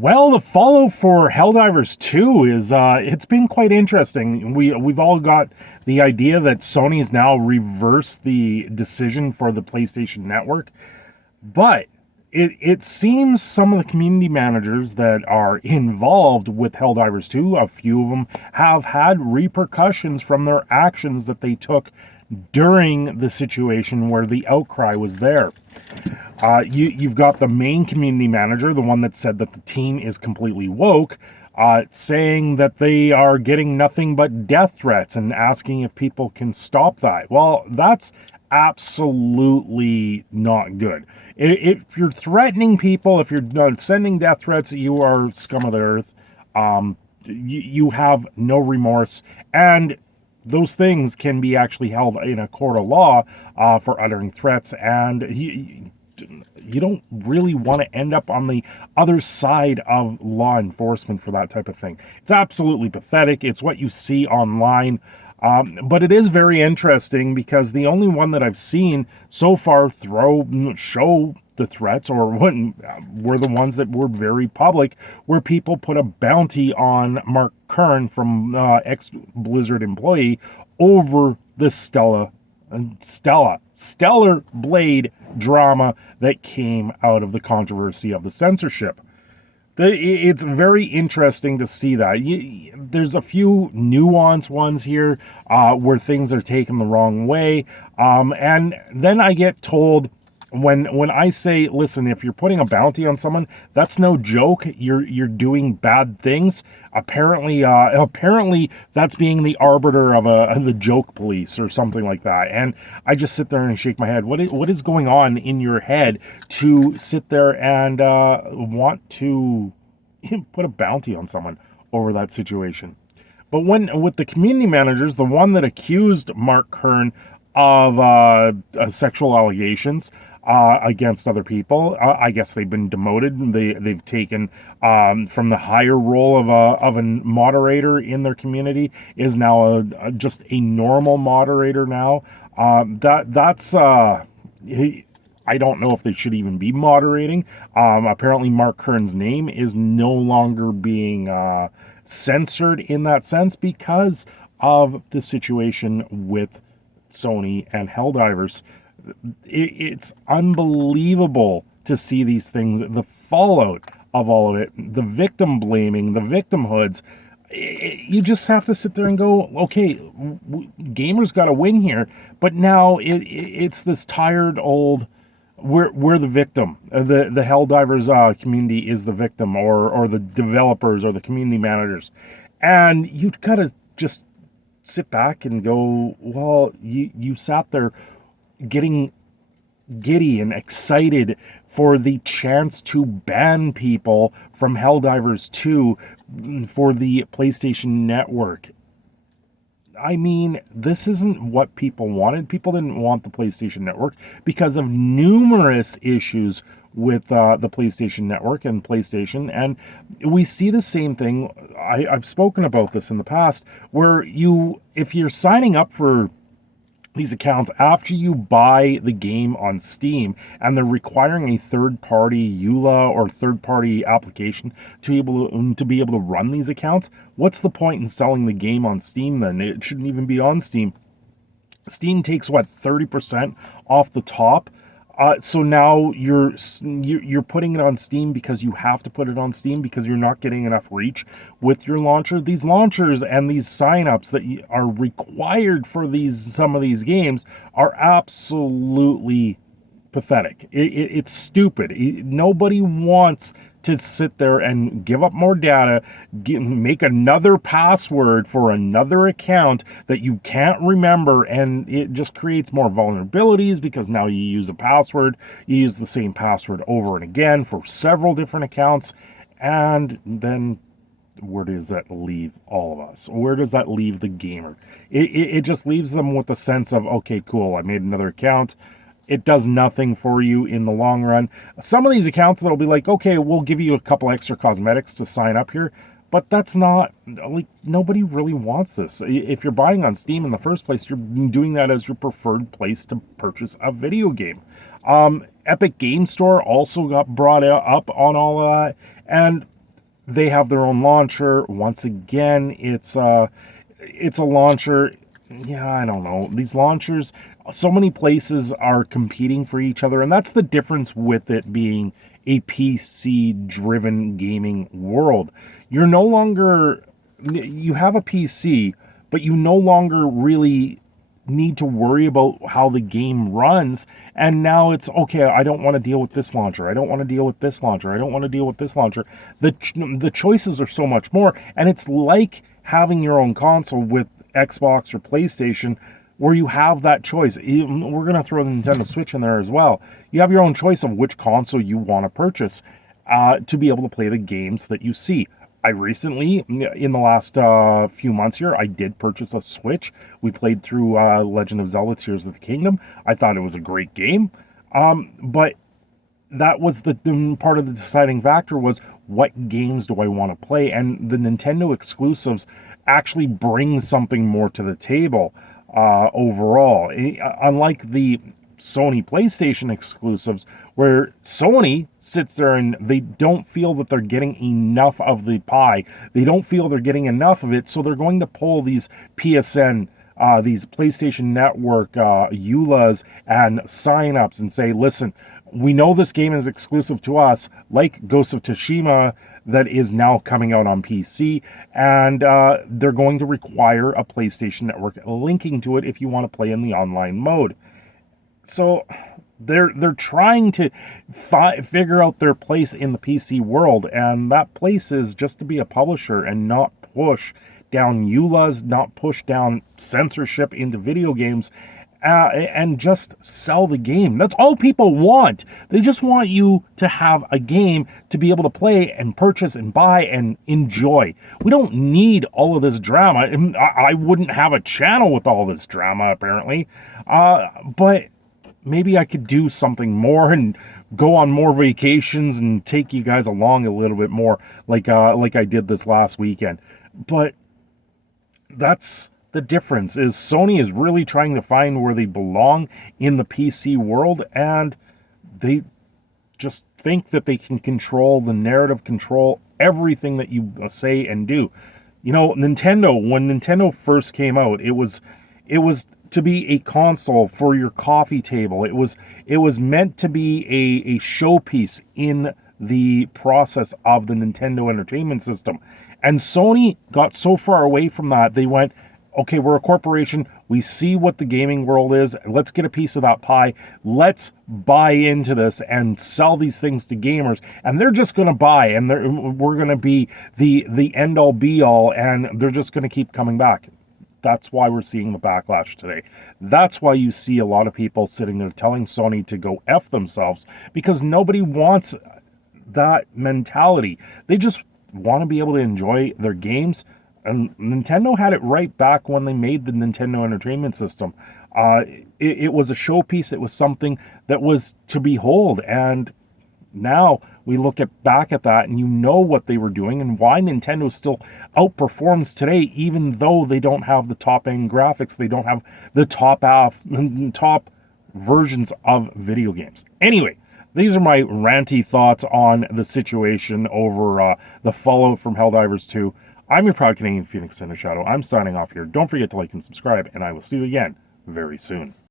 Well, the follow for Helldivers 2 is it's been quite interesting. We've all got the idea that Sony's now reversed the decision for the PlayStation Network, but it seems some of the community managers that are involved with Helldivers 2, a few of them have had repercussions from their actions that they took during the situation where the outcry was there. You've got the main community manager, the one that said that the team is completely woke, saying that they are getting nothing but death threats and asking if people can stop that. Well, that's absolutely not good. If you're threatening people, if you're sending death threats, you are scum of the earth. You have no remorse, and those things can be actually held in a court of law for uttering threats, and you don't really want to end up on the other side of law enforcement for that type of thing. It's absolutely pathetic. It's what you see online. But it is very interesting because the only one that I've seen so far show the threats or were the ones that were very public, where people put a bounty on Mark Kern from ex-Blizzard employee over the Stellar Blade drama that came out of the controversy of the censorship. It's very interesting to see that. There's a few nuanced ones here where things are taken the wrong way. And then I get told, when I say, listen, if you're putting a bounty on someone, that's no joke. You're doing bad things. Apparently that's being the arbiter of the joke police or something like that. And I just sit there and shake my head. What is going on in your head to sit there and want to put a bounty on someone over that situation? But with the community managers, the one that accused Mark Kern of sexual allegations against other people, I guess they've been demoted. They've taken from the higher role of a moderator in their community is now just a normal moderator now. That's I don't know if they should even be moderating. Apparently, Mark Kern's name is no longer being censored in that sense because of the situation with Sony and Helldivers. It's unbelievable to see these things, the fallout of all of it, the victim blaming, the victimhoods. You just have to sit there and go, okay, gamers got to win here. But now it's this tired old, we're the victim. The Helldivers community is the victim, or the developers or the community managers. And you've got to just sit back and go, well, you sat there getting giddy and excited for the chance to ban people from Helldivers 2 for the PlayStation Network. I mean, this isn't what people wanted. People didn't want the PlayStation Network because of numerous issues with the PlayStation Network and PlayStation. And we see the same thing. I've spoken about this in the past, where if you're signing up for these accounts after you buy the game on Steam and they're requiring a third-party EULA or third-party application to be able to run these accounts, what's the point in selling the game on Steam then? It shouldn't even be on Steam. Steam takes 30% off the top. So now you're putting it on Steam because you have to put it on Steam because you're not getting enough reach with your launcher. These launchers and these signups that are required for some of these games are absolutely pathetic. It's stupid. Nobody wants to sit there and give up more data, make another password for another account that you can't remember, and it just creates more vulnerabilities because now you use you use the same password over and again for several different accounts, and then where does that leave all of us? Where does that leave the gamer? It just leaves them with a sense of, okay, cool, I made another account. It does nothing for you in the long run. Some of these accounts that'll be like, okay, we'll give you a couple extra cosmetics to sign up here, but that's not, like, nobody really wants this. If you're buying on Steam in the first place, you're doing that as your preferred place to purchase a video game. Epic Game Store also got brought up on all of that, and They have their own launcher. Once again, it's a launcher. Yeah, I don't know. These launchers, so many places are competing for each other, and that's the difference with it being a PC-driven gaming world. You're no longer, you have a PC, but you no longer really need to worry about how the game runs. And now it's okay, I don't want to deal with this launcher, I don't want to deal with this launcher, I don't want to deal with this launcher. The choices are so much more, and it's like having your own console with Xbox or PlayStation, where you have that choice. We're going to throw the Nintendo Switch in there as well. You have your own choice of which console you want to purchase to be able to play the games that you see. I recently, in the last few months here, I did purchase a Switch. We played through Legend of Zelda Tears of the Kingdom. I thought it was a great game. But that was the part of the deciding factor was, what games do I want to play? And the Nintendo exclusives actually bring something more to the table overall. Unlike the Sony PlayStation exclusives, where Sony sits there and they don't feel that they're getting enough of the pie. They don't feel they're getting enough of it, so they're going to pull these PSN, these PlayStation Network EULAs and signups and say, listen, we know this game is exclusive to us, like Ghost of Tsushima, that is now coming out on PC, and they're going to require a PlayStation Network linking to it if you want to play in the online mode. So they're trying to figure out their place in the PC world, and that place is just to be a publisher and not push down EULAs, not push down censorship into video games, and just sell the game. That's all people want. They just want you to have a game to be able to play and purchase and buy and enjoy. We don't need all of this drama. I wouldn't have a channel with all this drama, apparently. But maybe I could do something more and go on more vacations and take you guys along a little bit more, like I did this last weekend. But that's the difference, is Sony is really trying to find where they belong in the PC world, and they just think that they can control the narrative, control everything that you say and do. You know, Nintendo, when Nintendo first came out, it was to be a console for your coffee table. It was meant to be a showpiece in the process of the Nintendo Entertainment System. And Sony got so far away from that, they went, okay, we're a corporation. We see what the gaming world is. Let's get a piece of that pie. Let's buy into this and sell these things to gamers. And they're just going to buy, and we're going to be the end-all, be-all, and they're just going to keep coming back. That's why we're seeing the backlash today. That's why you see a lot of people sitting there telling Sony to go F themselves, because nobody wants that mentality. They just want to be able to enjoy their games. And Nintendo had it right back when they made the Nintendo Entertainment System. It was a showpiece. It was something that was to behold. And now we look back at that, and you know what they were doing and why Nintendo still outperforms today, even though they don't have the top-end graphics. They don't have the top versions of video games. Anyway, these are my ranty thoughts on the situation over the fallout from Helldivers 2. I'm your proud Canadian Phoenix in the Shadow. I'm signing off here. Don't forget to like and subscribe, and I will see you again very soon.